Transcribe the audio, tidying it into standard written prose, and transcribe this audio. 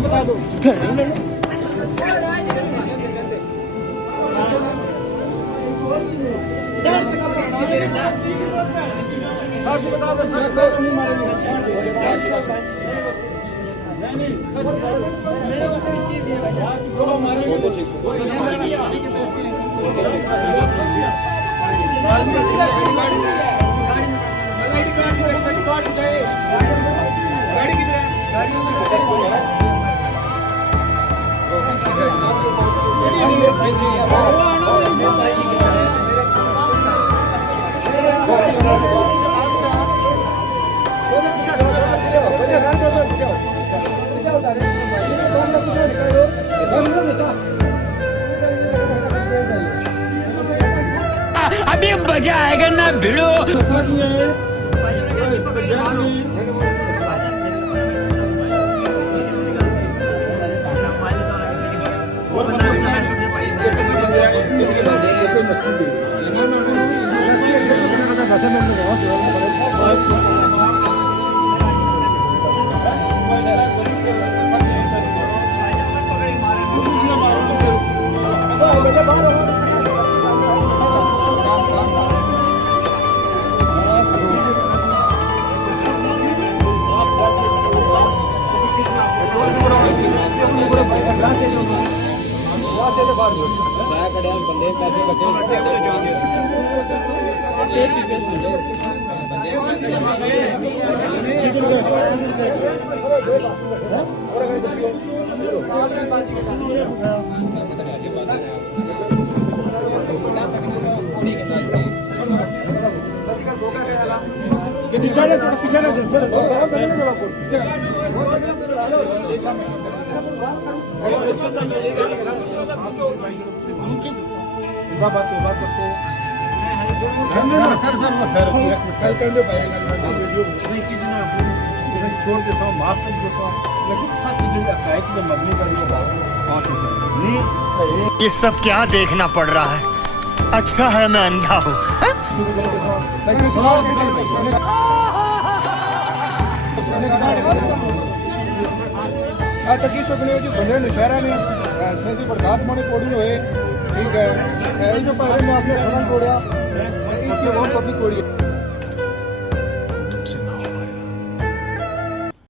बता दो अभी मजा आएगा ना भिड़ो। बंदे पैसे बचे छोड़ देता हूँ माफ कर देता हूँ लेकिन सच में मबनी कर ये सब क्या देखना पड़ रहा है। अच्छा है मैं अंधा हूँ। बंदे नशहरा ने सही बरसात माने कोड़ी हुए ठीक है जो पहले मैं अपने सड़क तोड़ा इससे बहुत पब्लिक तोड़ी